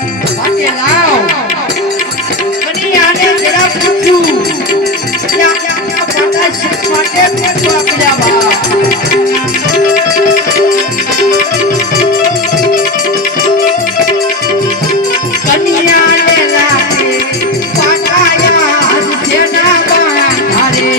માટે લાવ અને આને જરા પૂછ્યું ક્યાં પાટા શીખ માટે પૂછવા પડ્યા બા કન્યાને લાગે પાટાયા સેના બાંધારે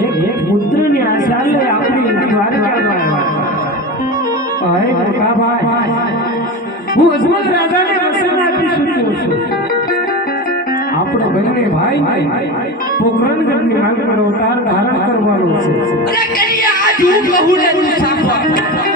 એક પુત્ર ની આશા લે આપણી દ્વારકામાં ભાઈ મોટા ભાઈ હું અજમલ રાજાને વચન આપી ચૂક્યો છું આપણે બંને ભાઈ પોખરણગઢની નાગનો અવતાર ધારણ કરવાનો છે અરે કન્યા આ હું કહું ને તું સાંભળ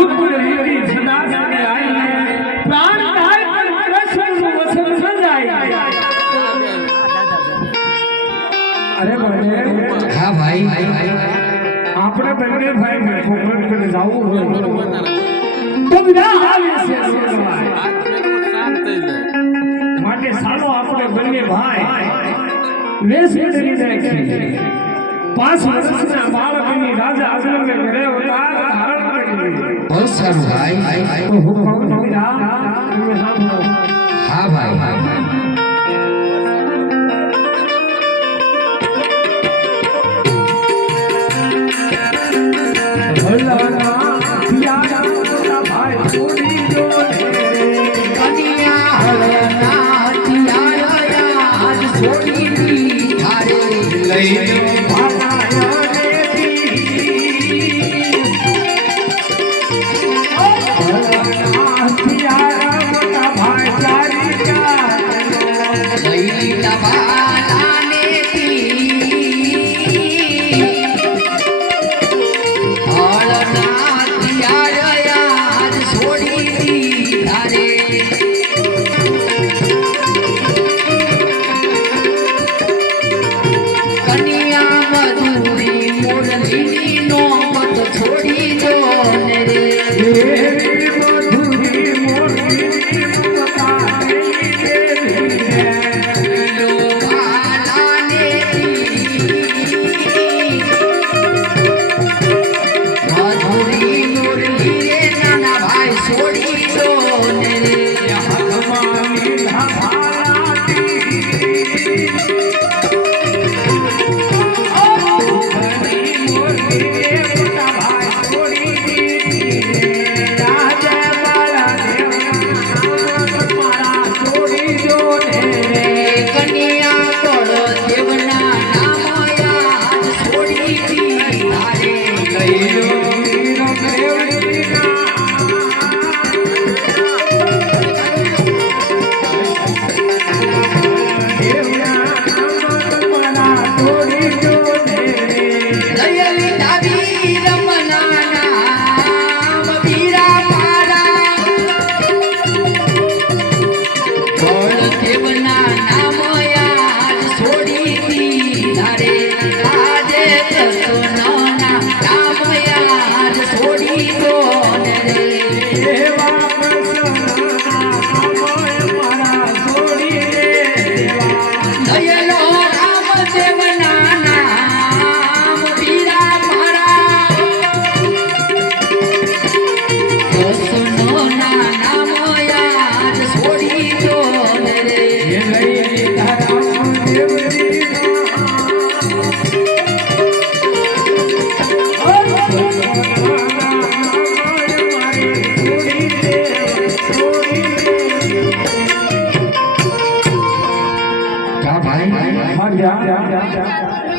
મધુપુર રીતિ સદા સદે આઈ પ્રાણ જાય પણ કૃષ્ણનું વસન ન જાય અરે ભાઈ હા ભાઈ આપણે બંને ભાઈ મેઠો પર જાવું હોય તો બધા આવે છે માટે સાલો આપણે બંને ભાઈ વેશ બદલી નાખી 5 વર્ષના બાળકની રાજા અજલમે ઘરે અવતાર ધારણ કરી બહુ સારું ભાઈ તો હું કહું છું તમે સાંભળો હા ભાઈ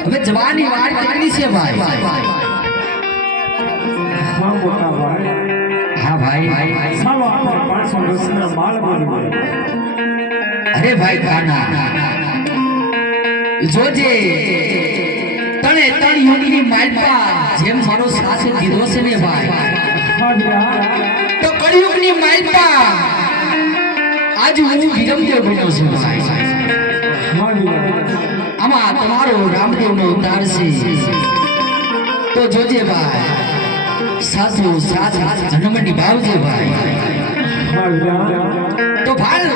હવે જવાની વાર કેટલી છે ભાઈ હા ભાઈ સાલો આપણે 500 વર્ષના બાળક અરે ભાઈ કાના જોજે તને તણ યુગની માલપા જેમ મારો સાથ દીધો છે ને ભાઈ તો કળિયુગની માલપા આજ હું વિરમદેવ બન્યો છું ભાઈ આમાં તમારો રામદેવનો અવતાર છે તો જોજે ભાઈ સાસુ સાથ જન્મની ભાવજે ભાઈ તો ભાઈ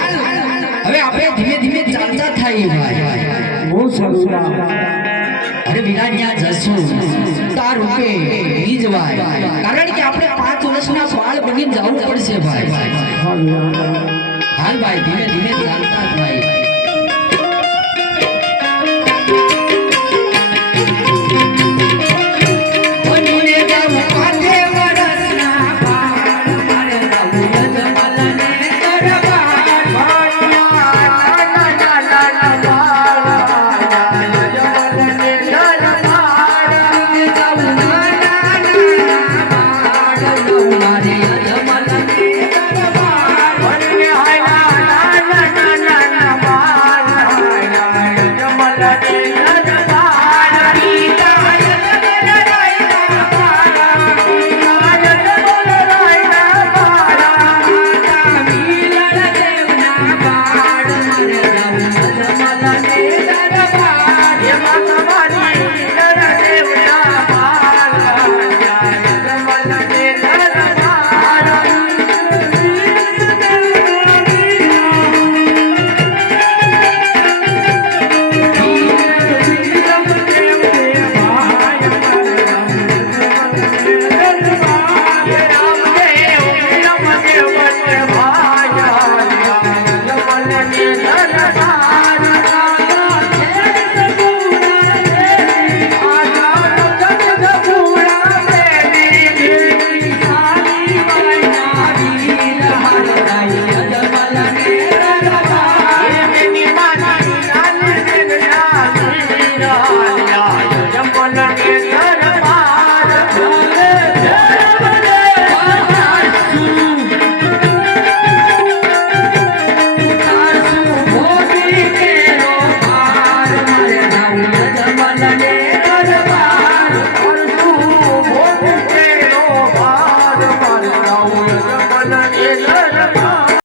હવે આપણે ધીમે ધીમે ચાલતા થાય ભાઈ બહુ સરસ અરે વિરાજ્યા જશું તાર રૂપે નીજવાય કારણ કે આપણે 5 વર્ષના બાળ બની જવું પડશે ભાઈ હાલ ભાઈ ધીમે ધીમે ચાલતા ભાઈ Hare